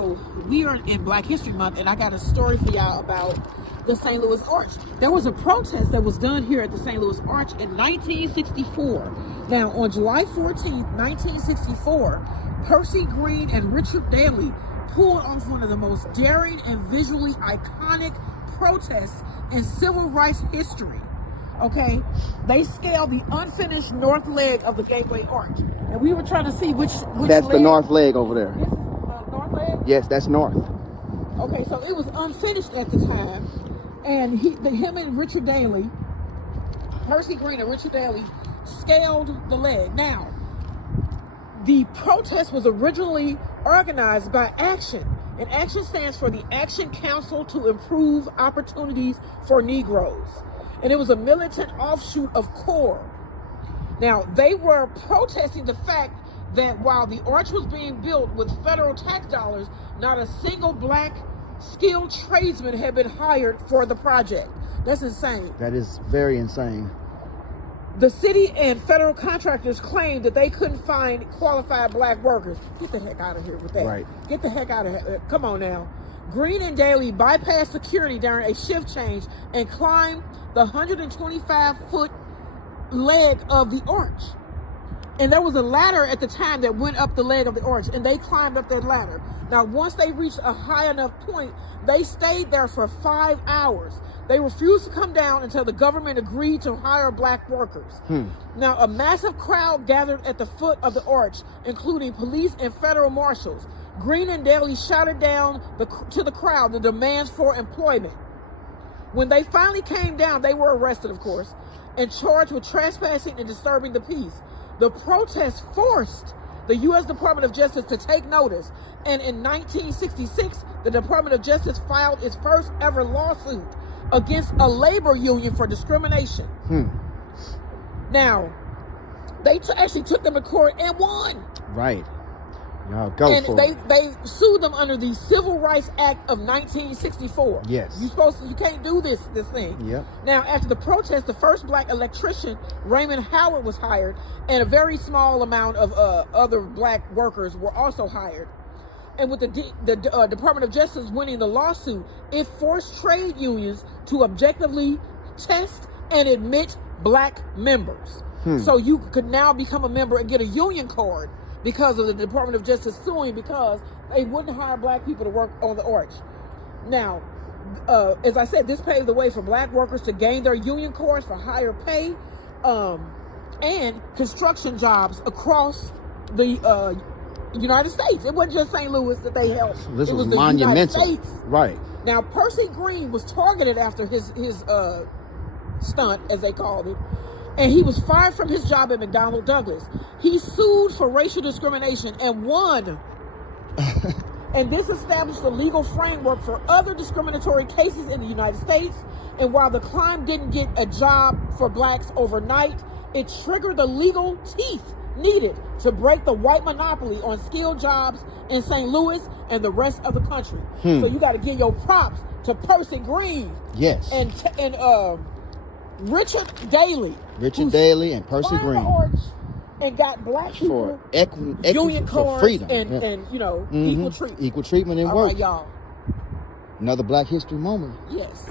so we are in Black History Month, and I got a story for y'all about the St. Louis Arch. There was a protest that was done here at the St. Louis Arch in 1964. Now, on July 14th, 1964, Percy Green and Richard Daly pulled off one of the most daring and visually iconic protests in civil rights history. Okay, they scaled the unfinished north leg of the Gateway Arch, and we were trying to see which That's leg. the north leg over there. This is the north leg? Yes, that's north. Okay, so it was unfinished at the time, and him and Richard Daly, Percy Green and Richard Daly, scaled the leg. Now, the protest was originally organized by ACTION, and ACTION stands for the Action Council to Improve Opportunities for Negroes. And it was a militant offshoot of CORE. Now, they were protesting the fact that while the arch was being built with federal tax dollars, not a single black skilled tradesman had been hired for the project. That's insane. That is very insane. The city and federal contractors claimed that they couldn't find qualified black workers. Get the heck out of here with that. Right. Get the heck out of here. Come on now. Green and Daly bypassed security during a shift change and climbed the 125-foot leg of the arch. And there was a ladder at the time that went up the leg of the arch, and they climbed up that ladder. Now, once they reached a high enough point, they stayed there for 5 hours. They refused to come down until the government agreed to hire black workers. Now, a massive crowd gathered at the foot of the arch, including police and federal marshals. Green and Daly shouted down to the crowd the demands for employment. When they finally came down, they were arrested, of course, and charged with trespassing and disturbing the peace. The protest forced the U.S. Department of Justice to take notice, and in 1966, the Department of Justice filed its first ever lawsuit against a labor union for discrimination. Now, they actually took them to court and won. Right. Y'all go and for they, it. they sued them under the Civil Rights Act of 1964. Yes. You can't do this thing. Yep. Now, after the protest, the first black electrician, Raymond Howard, was hired, and a very small amount of other black workers were also hired. And with the Department of Justice winning the lawsuit, it forced trade unions to objectively test and admit black members. So you could now become a member and get a union card because of the Department of Justice suing, because they wouldn't hire black people to work on the arch. Now, as I said, this paved the way for black workers to gain their union cards for higher pay and construction jobs across the United States. It wasn't just St. Louis that they helped. This it was the monumental. United States. Right. Now, Percy Green was targeted after his stunt, as they called it, and he was fired from his job at McDonnell Douglas. He sued for racial discrimination and won. And this established a legal framework for other discriminatory cases in the United States. And while the climb didn't get a job for blacks overnight, it triggered the legal teeth needed to break the white monopoly on skilled jobs in St. Louis and the rest of the country. So you got to give your props to Percy Green. Yes. And Richard Daly. Richard Daly and Percy Green. And got black people for union for cards freedom and you know, equal treatment. Equal treatment in All work. right, y'all. Another Black History moment. Yes.